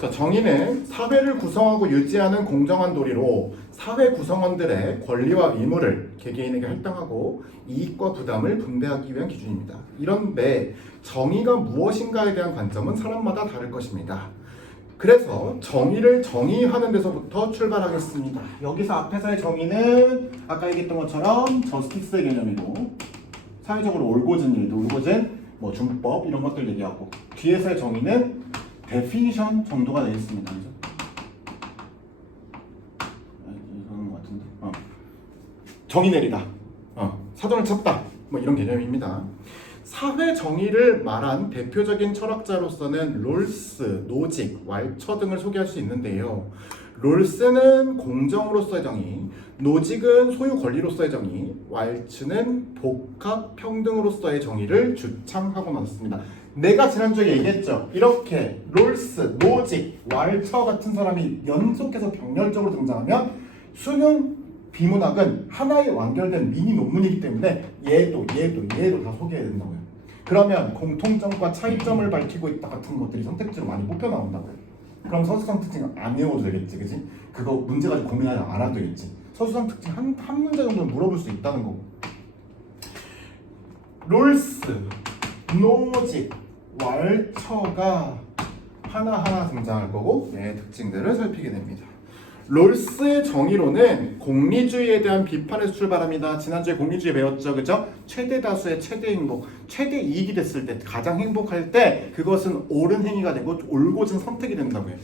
자, 정의는 사회를 구성하고 유지하는 공정한 도리로 사회 구성원들의 권리와 의무를 개개인에게 할당하고 이익과 부담을 분배하기 위한 기준입니다. 이런데 정의가 무엇인가에 대한 관점은 사람마다 다를 것입니다. 그래서 정의를 정의하는 데서부터 출발하겠습니다. 여기서 앞에서의 정의는 아까 얘기했던 것처럼 저스티스의 개념이고, 사회적으로 옳고진 일도 옳고진 뭐 준법 이런 것들 얘기하고, 뒤에서의 정의는 데피니션 정도가 되겠습니다. 그죠? 이런 것 같은데. 정의 내리다. 사전을 찾다. 뭐 이런 개념입니다. 사회 정의를 말한 대표적인 철학자로서는 롤스, 노직, 왈처 등을 소개할 수 있는데요. 롤스는 공정으로서의 정의, 노직은 소유 권리로서의 정의, 왈츠는 복합 평등으로서의 정의를 주창하고 나섰습니다. 내가 지난주에 얘기했죠. 이렇게 롤스, 노직, 왈처 같은 사람이 연속해서 병렬적으로 등장하면 수능 비문학은 하나의 완결된 미니 논문이기 때문에 얘도 다 소개해야 된다고요. 그러면 공통점과 차이점을 밝히고 있다 같은 것들이 선택지로 많이 뽑혀 나온다고요. 그럼 서술형 특징 안 외워도 되겠지, 그지? 그거 문제 가지고 고민하지 않아도 되겠지. 서술형 특징 한 문제 정도는 물어볼 수 있다는 거고. 롤스, 노직, 왈처가 하나하나 등장할 거고 얘의 특징들을 살피게 됩니다. 롤스의 정의로는 공리주의에 대한 비판에서 출발합니다. 지난주에 공리주의 배웠죠, 그죠? 최대 다수의 최대 행복, 최대 이익이 됐을 때, 가장 행복할 때 그것은 옳은 행위가 되고 옳고진 선택이 된다고요.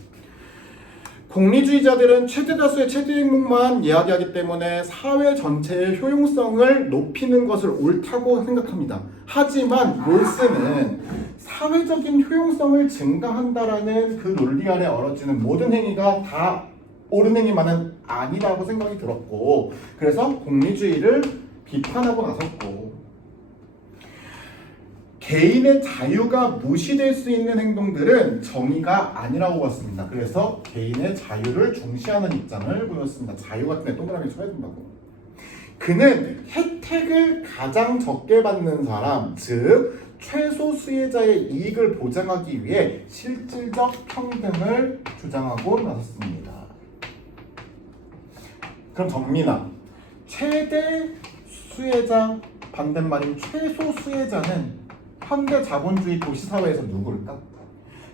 공리주의자들은 최대 다수의 최대 행복만 이야기하기 때문에 사회 전체의 효용성을 높이는 것을 옳다고 생각합니다. 하지만 롤스는 사회적인 효용성을 증가한다라는 그 논리 아래 얼어지는 모든 행위가 다 옳은 행위만은 아니라고 생각이 들었고, 그래서 공리주의를 비판하고 나섰고, 개인의 자유가 무시될 수 있는 행동들은 정의가 아니라고 봤습니다. 그래서 개인의 자유를 중시하는 입장을 보였습니다. 자유 같은 데 동그라미 쳐야 된다고. 그는 혜택을 가장 적게 받는 사람, 즉 최소 수혜자의 이익을 보장하기 위해 실질적 평등을 주장하고 나섰습니다. 그럼 정민아, 최대 수혜자 반대말인 최소 수혜자는 현대 자본주의 도시사회에서 누구일까?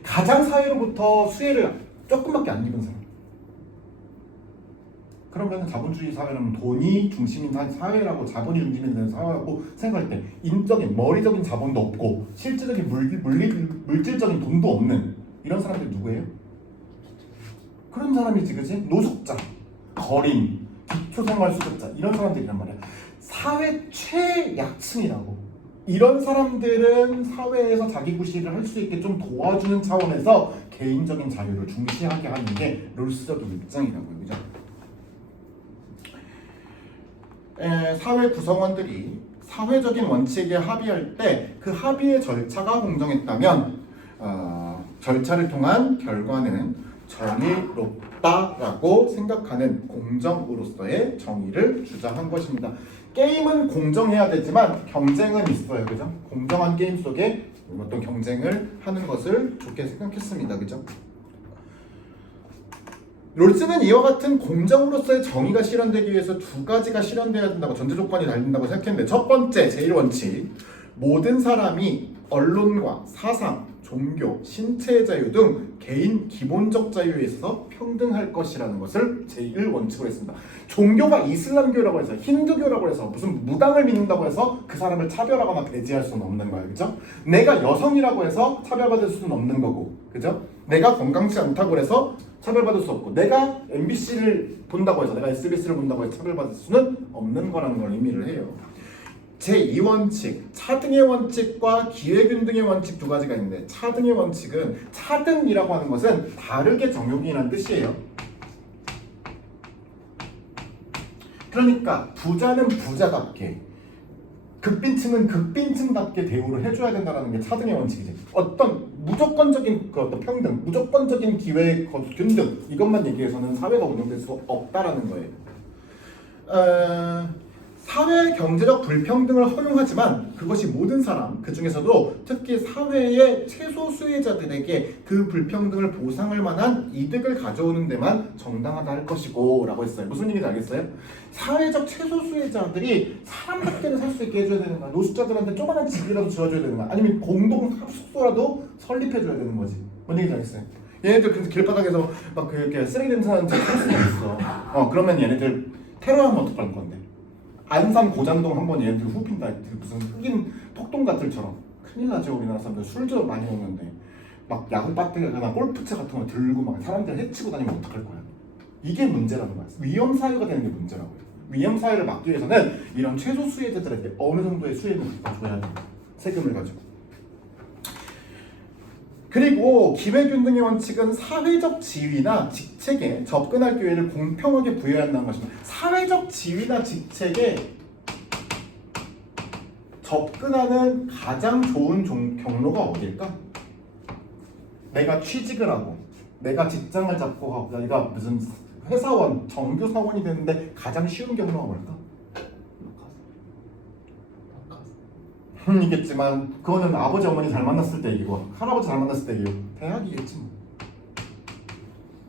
가장 사회로부터 수혜를 조금밖에 안 입은 사람. 그러면 자본주의 사회는 돈이 중심인 사회라고, 자본이 중심이 되는 사회라고 생각할 때 인적인, 머리적인 자본도 없고 실질적인 물질적인 돈도 없는 이런 사람들이 누구예요? 그런 사람이지, 그치? 노숙자, 거린, 기초생활수급자 이런 사람들이란 말이야. 사회 최약층이라고. 이런 사람들은 사회에서 자기 구실을 할 수 있게 좀 도와주는 차원에서 개인적인 자유를 중시하게 하는 게 롤스적인 입장이라고요. 그죠? 사회 구성원들이 사회적인 원칙에 합의할 때 그 합의의 절차가 공정했다면 절차를 통한 결과는 정의롭다라고 생각하는 공정으로서의 정의를 주장한 것입니다. 게임은 공정해야 되지만 경쟁은 있어요, 그죠? 공정한 게임 속에 어떤 경쟁을 하는 것을 좋게 생각했습니다, 그죠? 롤스는 이와 같은 공정으로서의 정의가 실현되기 위해서 두 가지가 실현돼야 된다고, 전제 조건이 달린다고 생각했는데, 첫 번째, 제일 원칙, 모든 사람이 언론과 사상, 종교, 신체의 자유 등 개인 기본적 자유에 있어서 평등할 것이라는 것을 제일 원칙으로 했습니다. 종교가 이슬람교라고 해서, 힌두교라고 해서, 무슨 무당을 믿는다고 해서 그 사람을 차별하거나 배제할 수는 없는 거예요, 그죠? 내가 여성이라고 해서 차별받을 수는 없는 거고, 그죠? 내가 건강치 않다고 해서 차별받을 수 없고, 내가 MBC를 본다고 해서, 내가 SBS를 본다고 해서 차별받을 수는 없는 거라는 걸 의미를 해요. 제2원칙, 차등의 원칙과 기회균등의 원칙 두 가지가 있는데, 차등의 원칙은, 차등이라고 하는 것은 다르게 적용이라는 뜻이에요. 그러니까 부자는 부자답게, 극빈층은 극빈층답게 대우를 해줘야 된다는 게 차등의 원칙이지. 어떤 무조건적인 그 어떤 평등, 무조건적인 기회 균등 이것만 얘기해서는 사회가 운영될 수 없다라는 거예요. 사회 경제적 불평등을 허용하지만 그것이 모든 사람, 그 중에서도 특히 사회의 최소 수혜자들에게 그 불평등을 보상할 만한 이득을 가져오는 데만 정당하다 할 것이고 라고 했어요. 무슨 얘기인지 알겠어요? 사회적 최소 수혜자들이 사람답게는 살 수 있게 해줘야 되는 거야. 노숙자들한테 조그만한 집이라도 지어줘야 되는 거야. 아니면 공동 숙소라도 설립해줘야 되는 거지. 뭔 얘기인지 알겠어요? 얘네들 그래서 길바닥에서 막 그렇게 쓰레기 냄새 나는 데살 수가 있어. 그러면 얘네들 테러하면 어떡할 건데? 안산 고장동 한번 얘네들 후빈다. 무슨 흑인 폭동 같을처럼 큰일 나죠. 우리나라 사람들 술도 많이 먹는데 막 야구 배트나 골프채 같은 거 들고 막 사람들 해치고 다니면 어떡할 거야? 이게 문제라는 거야. 위험 사유가 되는 게 문제라고요. 위험 사유를 막기 위해서는 이런 최소 수혜자들에게 어느 정도의 수혜는 줘야 돼. 세금을 가지고. 그리고 기회균등의 원칙은 사회적 지위나 직책에 접근할 기회를 공평하게 부여해야 한다는 것입니다. 사회적 지위나 직책에 접근하는 가장 좋은 경로가 어딜까? 내가 취직을 하고 내가 직장을 잡고 하고 내가 무슨 회사원, 정규 사원이 되는데 가장 쉬운 경로가 뭘까? 이겠지만 그거는 아버지 어머니 잘 만났을 때 얘기고 할아버지 잘 만났을 때 얘기고 대학이겠지 뭐.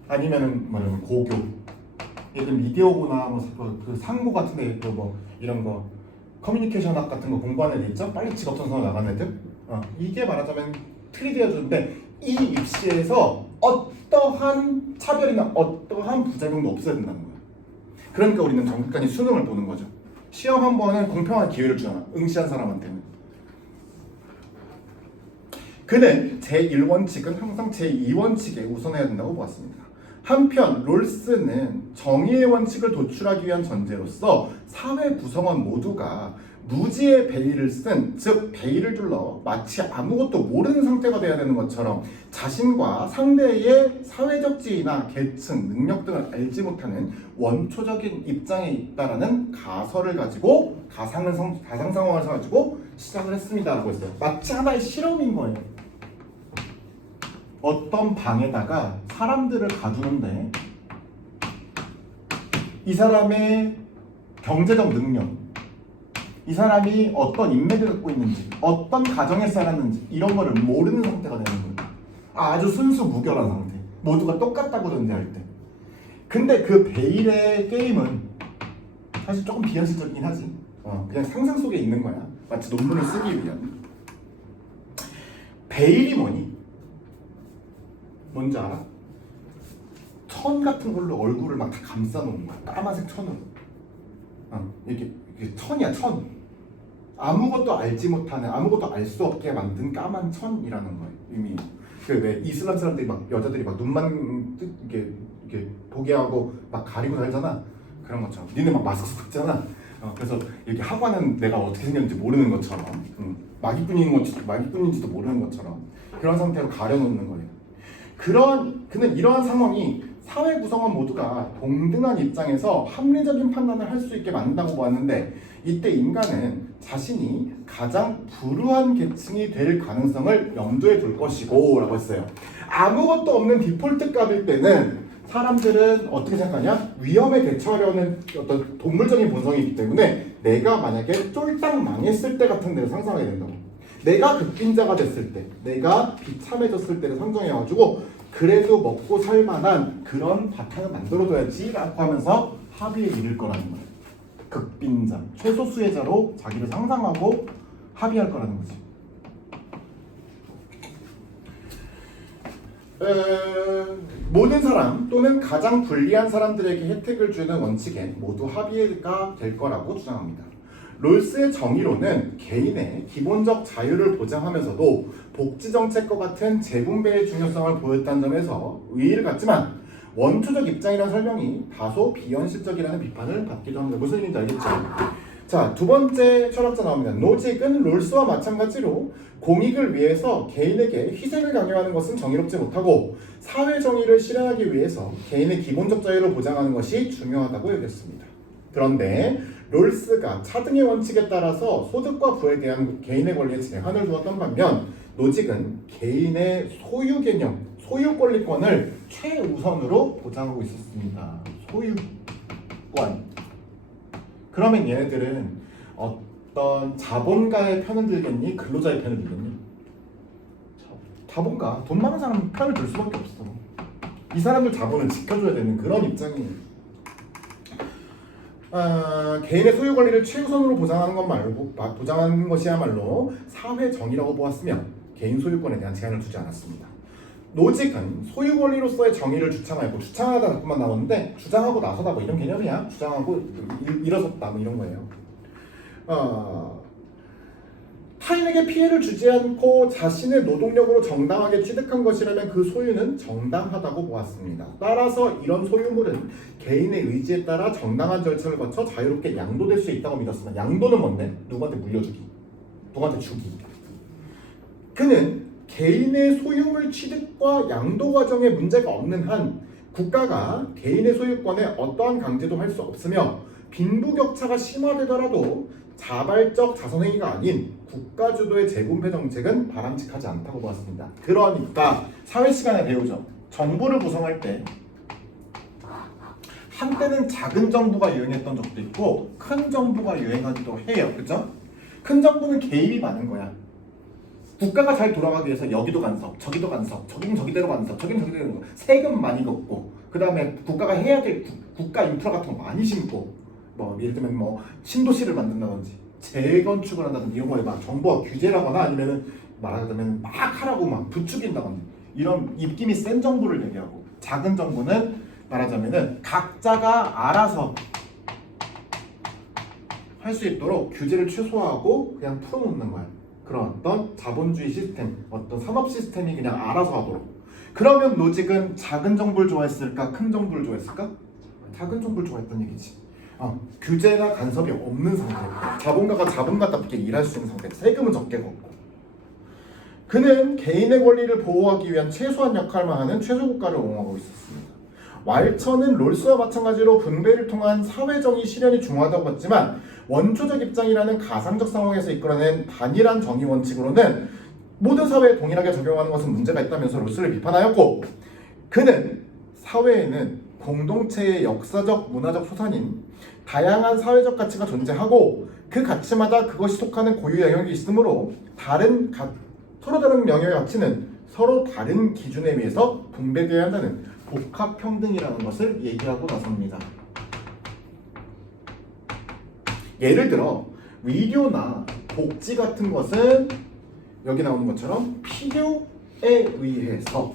아니면은 뭐냐면 고교 예를 미디어고나 그 상고 같은 데 있고 뭐 이런 거 커뮤니케이션 학 같은 거 공부하는 애 있죠? 빨리 직업 전선으로 나가는 애들. 이게 말하자면 틀이 되어주는데 이 입시에서 어떠한 차별이나 어떠한 부작용도 없어야 된다는 거야. 그러니까 우리는 정직하게 수능을 보는 거죠. 시험 한 번은 공평한 기회를 주잖아. 응시한 사람한테는. 그는 제1원칙은 항상 제2원칙에 우선해야 된다고 보았습니다. 한편 롤스는 정의의 원칙을 도출하기 위한 전제로서 사회 구성원 모두가 무지의 베일을 쓴, 즉 베일을 둘러 마치 아무것도 모르는 상태가 돼야 되는 것처럼 자신과 상대의 사회적 지위나 계층, 능력 등을 알지 못하는 원초적인 입장에 있다라는 가설을 가지고 가상 상황을 가지고 시작을 했습니다라고 했어요. 마치 하나의 실험인 거예요. 어떤 방에다가 사람들을 가두는데 이 사람의 경제적 능력, 이 사람이 어떤 인맥을 갖고 있는지, 어떤 가정에 살았는지 이런 거를 모르는 상태가 되는 거예요. 아주 순수 무결한 상태. 모두가 똑같다고 전제할 때. 근데 그 베일의 게임은 사실 조금 비현실적이긴 하지. 그냥 상상 속에 있는 거야. 마치 논문을 쓰기 위한. 베일이 뭐니? 뭔지 알아? 천 같은 걸로 얼굴을 막 다 감싸놓은 거야. 까만색 천으로. 이게 천이야, 천. 아무것도 알지 못하는, 아무것도 알 수 없게 만든 까만 천이라는 거예요. 이미 왜 이슬람 사람들이 막 여자들이 막 눈만 이게 보게 하고 막 가리고 살잖아. 그런 것처럼. 니네 막 마스크 쓰잖아. 그래서 이렇게 하관은 내가 어떻게 생겼는지 모르는 것처럼, 마기꾼인지도 모르는 것처럼 그런 상태로 가려놓는 거예요. 그는 이러한 상황이 사회 구성원 모두가 동등한 입장에서 합리적인 판단을 할 수 있게 만든다고 보았는데 이때 인간은 자신이 가장 불우한 계층이 될 가능성을 염두에 둘 것이고 라고 했어요. 아무것도 없는 디폴트 값일 때는 사람들은 어떻게 생각하냐? 위험에 대처하려는 어떤 동물적인 본성이기 때문에 내가 만약에 쫄딱 망했을 때 같은 데를 상상하게 된다고. 내가 극빈자가 됐을 때, 내가 비참해졌을 때를 상정해가지고 그래도 먹고 살만한 그런 바탕을 만들어둬야지 라고 하면서 합의에 이를 거라는 거예요. 극빈자, 최소 수혜자로 자기를 상상하고 합의할 거라는 거지. 모든 사람 또는 가장 불리한 사람들에게 혜택을 주는 원칙에 모두 합의가 될 거라고 주장합니다. 롤스의 정의로는 개인의 기본적 자유를 보장하면서도 복지정책과 같은 재분배의 중요성을 보였다는 점에서 의의를 갖지만 원초적 입장이라는 설명이 다소 비현실적이라는 비판을 받기도 합니다. 무슨 얘기인지 알겠죠? 자, 두 번째 철학자 나옵니다. 노직은 롤스와 마찬가지로 공익을 위해서 개인에게 희생을 강요하는 것은 정의롭지 못하고 사회 정의를 실현하기 위해서 개인의 기본적 자유를 보장하는 것이 중요하다고 여겼습니다. 그런데 롤스가 차등의 원칙에 따라서 소득과 부에 대한 개인의 권리에 제한을 두었던 반면 노직은 개인의 소유 개념, 소유 권리권을 최우선으로 보장하고 있었습니다. 소유권. 그러면 얘네들은 어떤 자본가의 편을 들겠니? 근로자의 편을 들겠니? 자본가, 돈 많은 사람은 편을 들 수밖에 없어. 이 사람들 자본을 지켜줘야 되는 그런 입장이에요. 개인의 소유 권리를 최우선으로 보장하는 것이야말로 사회 정의라고 보았으며 개인 소유권에 대한 제한을 두지 않았습니다. 노직은 소유 권리로서의 정의를 주장하다 자꾸만 나오는데 주장하고 나서다 뭐 이런 개념이야. 주장하고 일어섰다 뭐 이런 거예요. 타인에게 피해를 주지 않고 자신의 노동력으로 정당하게 취득한 것이라면 그 소유는 정당하다고 보았습니다. 따라서 이런 소유물은 개인의 의지에 따라 정당한 절차를 거쳐 자유롭게 양도될 수 있다고 믿었습니다. 양도는 뭔데? 누구한테 물려주기, 누구한테 주기. 그는 개인의 소유물 취득과 양도 과정에 문제가 없는 한 국가가 개인의 소유권에 어떠한 강제도 할 수 없으며 빈부격차가 심화되더라도 자발적 자선행위가 아닌 국가 주도의 재분배 정책은 바람직하지 않다고 보았습니다. 그러니까 사회 시간에 배우죠. 정부를 구성할 때 한때는 작은 정부가 유행했던 적도 있고 큰 정부가 유행하기도 해요. 그죠? 큰 정부는 개입이 많은 거야. 국가가 잘 돌아가기 위해서 여기도 간섭, 저기도 간섭, 저긴 저기대로 간섭, 저긴 저기대로 간섭, 세금 많이 걷고 그 다음에 국가가 해야 될 국가 인프라 같은 거 많이 심고 뭐 예를 들면 뭐 신도시를 만든다든지 재건축을 한다든지 이런 거에 막 정부가 규제를 하거나 아니면은 말하자면 막 하라고 막 부추긴다든지 이런 입김이 센 정부를 얘기하고 작은 정부는 말하자면은 각자가 알아서 할 수 있도록 규제를 최소화하고 그냥 풀어놓는 거야. 그런 어떤 자본주의 시스템, 어떤 산업 시스템이 그냥 알아서 하도록. 그러면 노직은 작은 정부를 좋아했을까? 큰 정부를 좋아했을까? 작은 정부를 좋아했던 얘기지. 규제나 간섭이 없는 상태. 자본가가 자본가답게 일할 수 있는 상태. 세금은 적게 걷고. 그는 개인의 권리를 보호하기 위한 최소한 역할만 하는 최소국가를 옹호하고 있었습니다. 왈처는 롤스와 마찬가지로 분배를 통한 사회정의 실현이 중요하다고 봤지만 원초적 입장이라는 가상적 상황에서 이끌어낸 단일한 정의 원칙으로는 모든 사회에 동일하게 적용하는 것은 문제가 있다면서 롤스를 비판하였고 그는 사회에는 공동체의 역사적 문화적 소산인 다양한 사회적 가치가 존재하고 그 가치마다 그것이 속하는 고유 영역이 있으므로 서로 다른 영역의 가치는 서로 다른 기준에 의해서 분배되어야 한다는 복합평등이라는 것을 얘기하고 나섭니다. 예를 들어 의료나 복지 같은 것은 여기 나오는 것처럼 필요에 의해서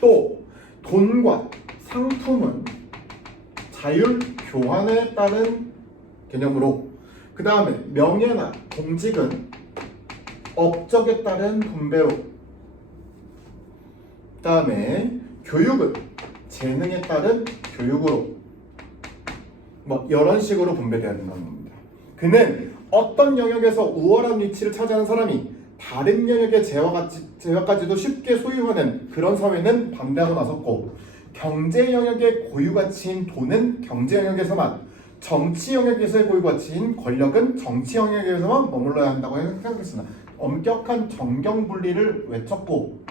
또 돈과 상품은 자율 교환에 따른 개념으로 그 다음에 명예나 공직은 업적에 따른 분배로 그 다음에 교육은 재능에 따른 교육으로 이런 식으로 분배되어야 된다는 겁니다. 그는 어떤 영역에서 우월한 위치를 차지하는 사람이 다른 영역의 재화까지도 쉽게 소유하는 그런 사회는 반대하고 나섰고 경제 영역의 고유 가치인 돈은 경제 영역에서만 정치 영역에서의 고유 가치인 권력은 정치 영역에서만 머물러야 한다고 생각했습니다. 엄격한 정경 분리를 외쳤고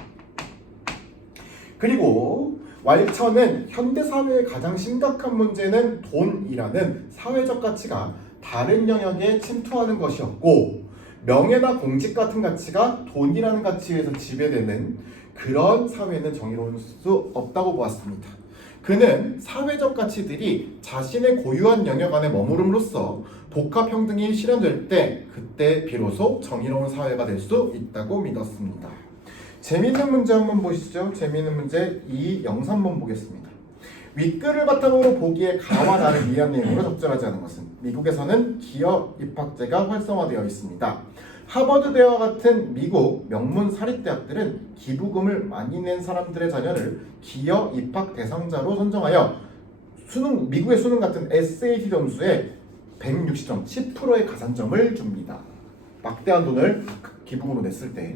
그리고 왈처는 현대사회의 가장 심각한 문제는 돈이라는 사회적 가치가 다른 영역에 침투하는 것이었고 명예나 공직 같은 가치가 돈이라는 가치에 의해서 지배되는 그런 사회는 정의로울 수 없다고 보았습니다. 그는 사회적 가치들이 자신의 고유한 영역 안에 머무름으로써 복합평등이 실현될 때 그때 비로소 정의로운 사회가 될 수 있다고 믿었습니다. 재미있는 문제 한번 보시죠. 재미있는 문제 이 영상 한번 보겠습니다. 윗글을 바탕으로 보기에 가와 나를 이해한 내용으로 적절하지 않은 것은 미국에서는 기업 입학제가 활성화되어 있습니다. 하버드대와 같은 미국 명문 사립대학들은 기부금을 많이 낸 사람들의 자녀를 기업 입학 대상자로 선정하여 미국의 수능 같은 SAT 점수에 160점, 10%의 가산점을 줍니다. 막대한 돈을 기부금으로 냈을 때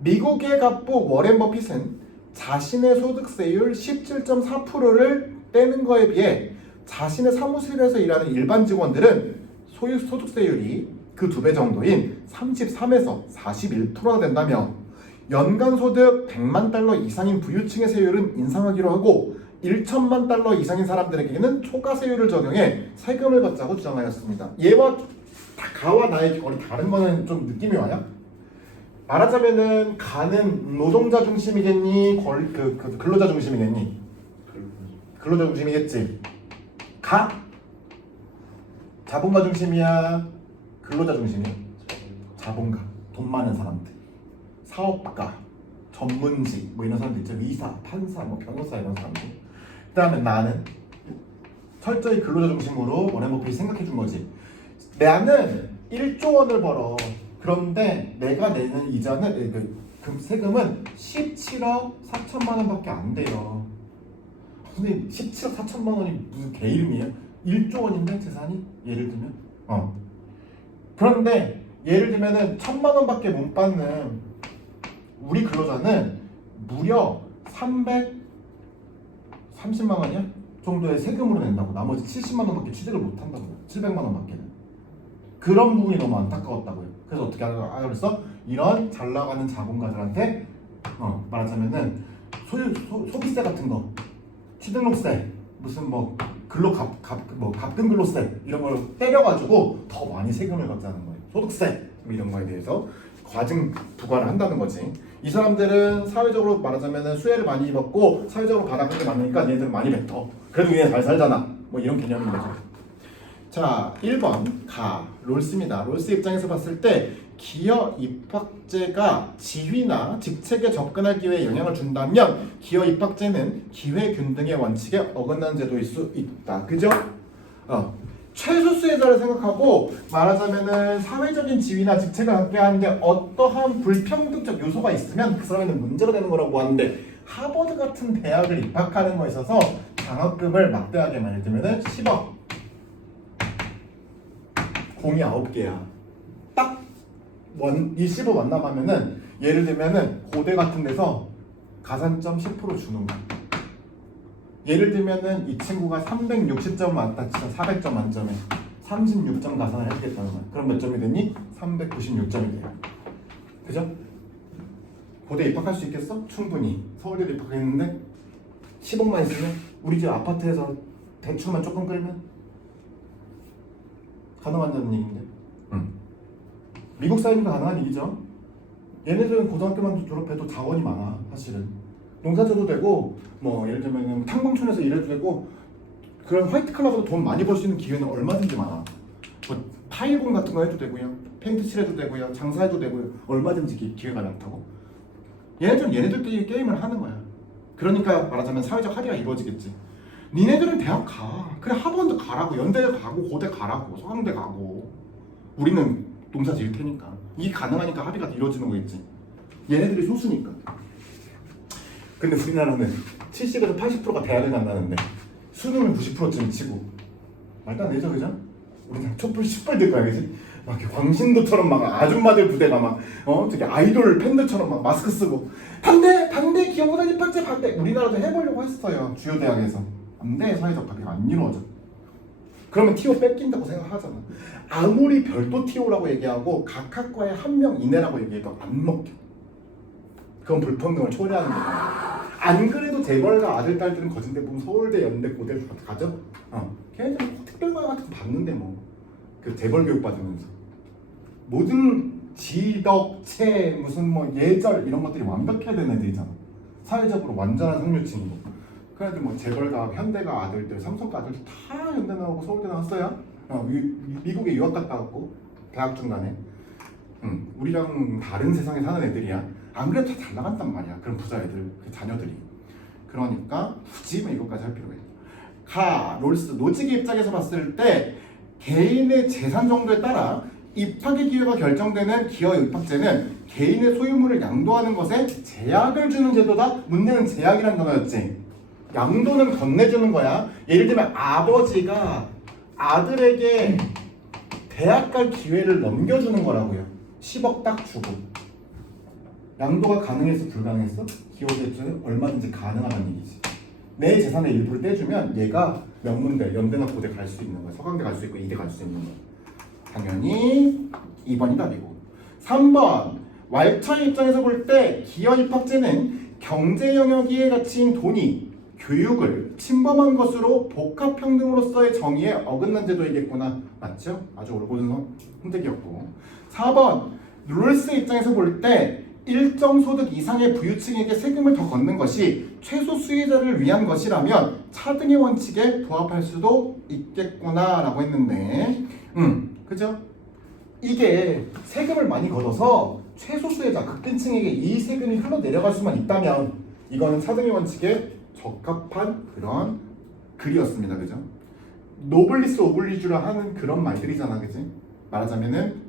미국의 갑부 워렌 버핏은 자신의 소득세율 17.4%를 떼는 거에 비해 자신의 사무실에서 일하는 일반 직원들은 소득세율이 그 2배 정도인 33에서 41%나 된다며 연간 소득 100만 달러 이상인 부유층의 세율은 인상하기로 하고 1천만 달러 이상인 사람들에게는 초과 세율을 적용해 세금을 걷자고 주장하였습니다. 얘와 가와 나의 거리 다른 거는 좀 느낌이 와요? 말하자면은 가는 노동자 중심이겠니? 근로자 중심이겠니? 근로자 중심이겠지. 가? 자본가 중심이야? 근로자 중심이야? 자본가. 돈 많은 사람들. 사업가. 전문직. 뭐 이런 사람들 있죠. 의사, 판사, 뭐 변호사 이런 사람들. 그 다음에 나는 철저히 근로자 중심으로 워렌 버핏이 생각해 준 거지. 나는 1조 원을 벌어. 그런데 내가 내는 이자는 세금은 17억 4천만 원밖에 안 돼요. 선생님 17억 4천만 원이 무슨 개 이름이에요? 1조 원인데 재산이? 예를 들면 그런데 예를 들면은 1,000만 원밖에 못 받는 우리 근로자는 무려 330만 원이야? 정도의 세금으로 낸다고. 나머지 70만 원밖에 취득을 못 한다고. 700만 원밖에는. 그런 부분이 너무 안타까웠다고요. 그래서 어떻게 하라고 그랬어? 이런 잘 나가는 자본가들한테 말하자면은 소비세 같은 거, 취등록세, 무슨 뭐 갑근근로세 이런 걸 때려가지고 더 많이 세금을 걷자는 거예요. 소득세 이런 거에 대해서 과징 부과를 한다는 거지. 이 사람들은 사회적으로 말하자면은 수혜를 많이 입었고 사회적으로 받아들인 게 많으니까 얘네들은 많이 뱉어. 그래도 얘네 잘 살잖아. 뭐 이런 개념인 거죠. 자, 1번 롤스입니다. 롤스 입장에서 봤을 때 기여 입학제가 지위나 직책에 접근할 기회에 영향을 준다면 기여 입학제는 기회 균등의 원칙에 어긋나는 제도일 수 있다. 그죠? 최소 수혜자를 생각하고 말하자면은 사회적인 지위나 직책을 갖게 하는데 어떠한 불평등적 요소가 있으면 그 사람에는 문제가 되는 거라고 하는데 하버드 같은 대학을 입학하는 거에 있어서 장학금을 막대하게 많이 들면은 10억 공이 9개야. 딱 이 15 만나가면은 예를 들면은 고대 같은 데서 가산점 10% 주는 거야. 예를 들면은 이 친구가 360점 맞다 치면 400점 만점에 36점 가산을 해주겠다는 거야. 그럼 몇 점이 되니? 396점이 돼요. 그죠? 고대 입학할 수 있겠어? 충분히. 서울대도 입학했는데 10억만 있으면 우리 집 아파트에서 대출만 조금 끌면 가능하다는 얘기인데. 미국 사회니까 가능한 일이죠. 얘네들은 고등학교만 졸업해도 자원이 많아. 사실은 농사져도 되고 뭐 예를 들면 탕방촌에서 일해도 되고 그런 화이트 칼라보다 돈 많이 벌 수 있는 기회는 얼마든지 많아. 뭐 타일공 같은 거 해도 되고요, 페인트 칠해도 되고요, 장사해도 되고요, 얼마든지 기회가 많다고. 얘네들은 얘네들끼리 게임을 하는 거야. 그러니까 말하자면 사회적 합의가 이루어지겠지. 니네들은 대학 가. 그래 하버드 가라고, 연대 가고 고대 가라고, 서강대 가고. 우리는 농사 지을 테니까. 이게 가능하니까 합의가 이루어지는 거겠지. 얘네들이 소수니까. 근데 우리나라는 70에서 80%가 대학을 간다는데 수능을 90%쯤 치고 말도 안 되죠, 그죠? 우리나라 촛불 10발 될 거야, 그지? 막 이렇게 광신도처럼 막 아줌마들 부대가 막 되게 아이돌 팬들처럼 막 마스크 쓰고 반대 기업보다 입학제 반대. 우리나라도 해보려고 했어요, 주요 대학에서. 안 돼. 사회적 합의가 안 이루어져. 그러면 TO 뺏긴다고 생각하잖아. 아무리 별도 TO라고 얘기하고 각 학과에 한 명 이내라고 얘기해도 안 먹혀. 그건 불평등을 초래하는 거야. 안 그래도 재벌가 아들 딸들은 거진대 보면 서울대, 연대, 고대 가죠? 걔네들은 특별과 같은 거 받는데 뭐. 그 재벌 교육 받으면서 모든 지덕체 무슨 뭐 예절 이런 것들이 완벽해야 되는 애들이잖아. 사회적으로 완전한 상류층이고. 그래도 뭐 재벌가, 현대가 아들들, 삼성가 아들들 다 연대 나오고 서울대 나왔어요. 미국에 유학 갔다 왔고 대학 중간에. 우리랑 다른 세상에 사는 애들이야. 안 그래도 다 잘 나간단 말이야. 그런 부자 애들, 그 자녀들이. 그러니까 굳이 뭐 이것까지 할 필요가 있나. 롤스, 노직의 입장에서 봤을 때 개인의 재산 정도에 따라 입학의 기회가 결정되는 기여 입학제는 개인의 소유물을 양도하는 것에 제약을 주는 제도다. 문제는 제약이란 단어였지. 양도는 건네주는 거야. 예를 들면 아버지가 아들에게 대학 갈 기회를 넘겨주는 거라고요. 10억 딱 주고. 양도가 가능했어, 불가능했어? 기여 대출은 얼마든지 가능하다는 얘기지. 내 재산의 일부를 떼주면 얘가 명문대, 연대나 고대 갈 수 있는 거야. 서강대 갈 수 있고 이대 갈 수 있는 거야. 당연히 2번이 답이고. 3번 왈터의 입장에서 볼 때 기여 입학제는 경제 영역의 가치인 돈이 교육을 침범한 것으로 복합평등으로서의 정의에 어긋난 제도이겠구나. 맞죠? 아주 옳은 선택이었고. 4번 룰스의 입장에서 볼 때 일정 소득 이상의 부유층에게 세금을 더 걷는 것이 최소 수혜자를 위한 것이라면 차등의 원칙에 부합할 수도 있겠구나 라고 했는데 그죠? 이게 세금을 많이 걷어서 최소 수혜자 극빈층에게 이 세금이 흘러내려갈 수만 있다면 이거는 차등의 원칙에 적합한 그런 글이었습니다. 그죠? 노블리스 오블리주라 하는 그런 말들이잖아. 그지? 말하자면은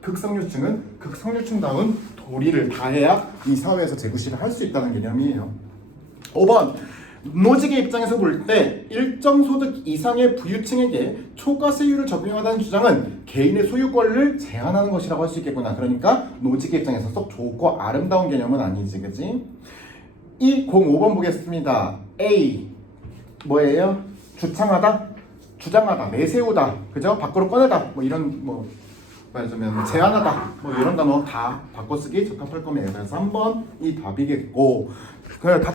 극상류층은 극상류층다운 도리를 다해야 이 사회에서 재구시를 할 수 있다는 개념이에요. 5번 노직의 입장에서 볼 때 일정 소득 이상의 부유층에게 초과세율을 적용하다는 주장은 개인의 소유권을 제한하는 것이라고 할 수 있겠구나. 그러니까 노직의 입장에서 썩 좋고 아름다운 개념은 아니지. 그지? 205번 보겠습니다. A 뭐예요? 주장하다, 내세우다, 그죠? 밖으로 꺼내다, 뭐 이런 말하자면 제한하다, 뭐 이런 단어 다 바꿔쓰기 적합할 거면 그래서 3번이 답이겠고.